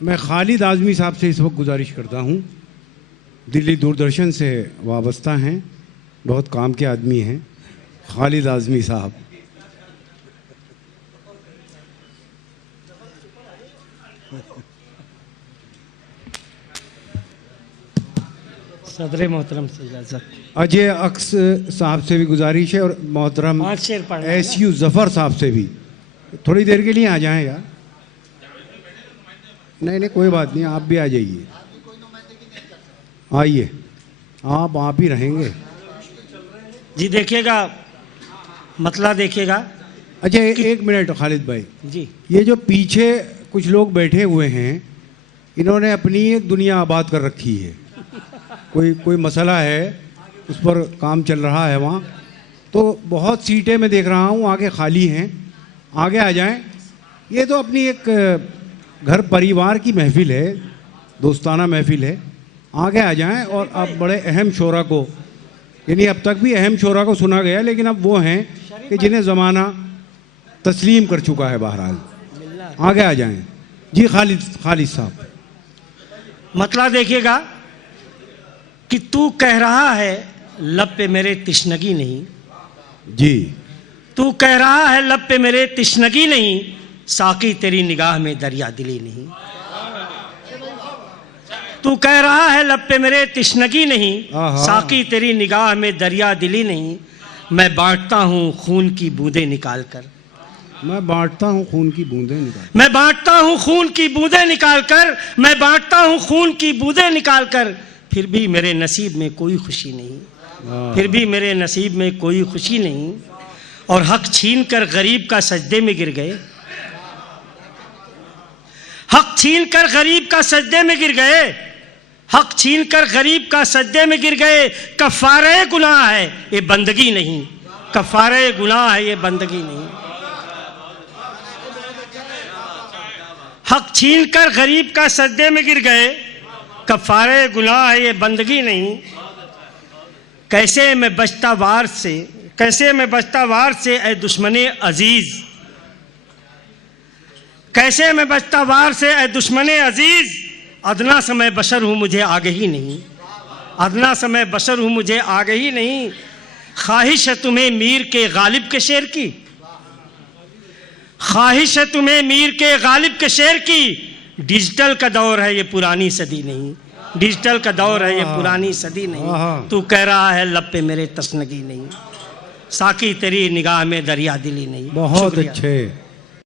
मैं खालिद आज़मी साहब से इस वक्त गुजारिश करता हूँ, दिल्ली दूरदर्शन से वाबस्ता हैं, बहुत काम के आदमी हैं, खालिद आज़मी साहब। सदर मोहतरम से इजाज़त। अजय अक्स साहब से भी गुजारिश है और मोहतरम SU ज़फ़र साहब से भी थोड़ी देर के लिए आ जाएं यार। नहीं नहीं कोई बात नहीं, आप भी आ जाइए, आइए, आप ही रहेंगे जी। देखिएगा मतला देखिएगा। अच्छा एक मिनट खालिद भाई जी, ये जो पीछे कुछ लोग बैठे हुए हैं, इन्होंने अपनी एक दुनिया आबाद कर रखी है। कोई मसला है, उस पर काम चल रहा है वहाँ, तो बहुत सीटें मैं देख रहा हूँ आगे खाली हैं, आगे आ जाएं। ये तो अपनी एक घर परिवार की महफिल है, दोस्ताना महफिल है, आगे आ जाएं। और अब बड़े अहम शोरा को, यानी अब तक भी अहम शोरा को सुना गया, लेकिन अब वो हैं कि जिन्हें ज़माना तस्लीम कर चुका है। बहरहाल आगे आ जाएं जी। खालिद साहब मतला देखिएगा कि तू कह रहा है लब पे मेरे तिश्नगी नहीं जी, तू कह रहा है लब पे मेरे तिश्नगी नहीं, साकी तेरी निगाह में दरिया दिली नहीं। तू कह रहा है लब पे मेरे तिश्नगी नहीं, साकी तेरी निगाह में दरिया दिली नहीं। मैं बांटता हूँ खून की बूंदें निकाल कर, मैं बांटता हूँ खून की बूंदें निकाल, मैं बांटता हूँ खून की बूंदें निकाल कर, मैं बांटता हूँ खून की बूंदें निकाल कर। फिर भी मेरे नसीब में कोई खुशी नहीं, फिर भी मेरे नसीब में कोई खुशी नहीं। और हक छीन कर गरीब का सजदे में गिर गए, हक छीन कर गरीब का सजदे में गिर गए, हक छीन कर गरीब का सजदे में गिर गए। कफ़ारे गुनाह है ये बंदगी नहीं, कफ़ारे गुनाह है ये बंदगी नहीं। हक छीन कर गरीब का सजदे में गिर गए, कफ़ारे गुनाह है ये बंदगी नहीं। कैसे मैं बचता वार से, कैसे मैं बचता वार से ऐ दुश्मने अजीज, कैसे मैं बचता वार से ऐ दुश्मने अजीज। अदना समय बशर हूँ मुझे आगे ही नहीं, अदना समय बशर हूँ मुझे आगे ही नहीं। ख्वाहिश है तुम्हें मीर के गालिब के शेर की, ख्वाहिश है तुम्हें मीर के गालिब के शेर की। डिजिटल का दौर है ये पुरानी सदी नहीं, डिजिटल का दौर है ये पुरानी सदी नहीं। तू कह रहा है लब पे मेरे तस्नगी नहीं, साकी तेरी निगाह में दरिया दिली नहीं। बहुत अच्छे।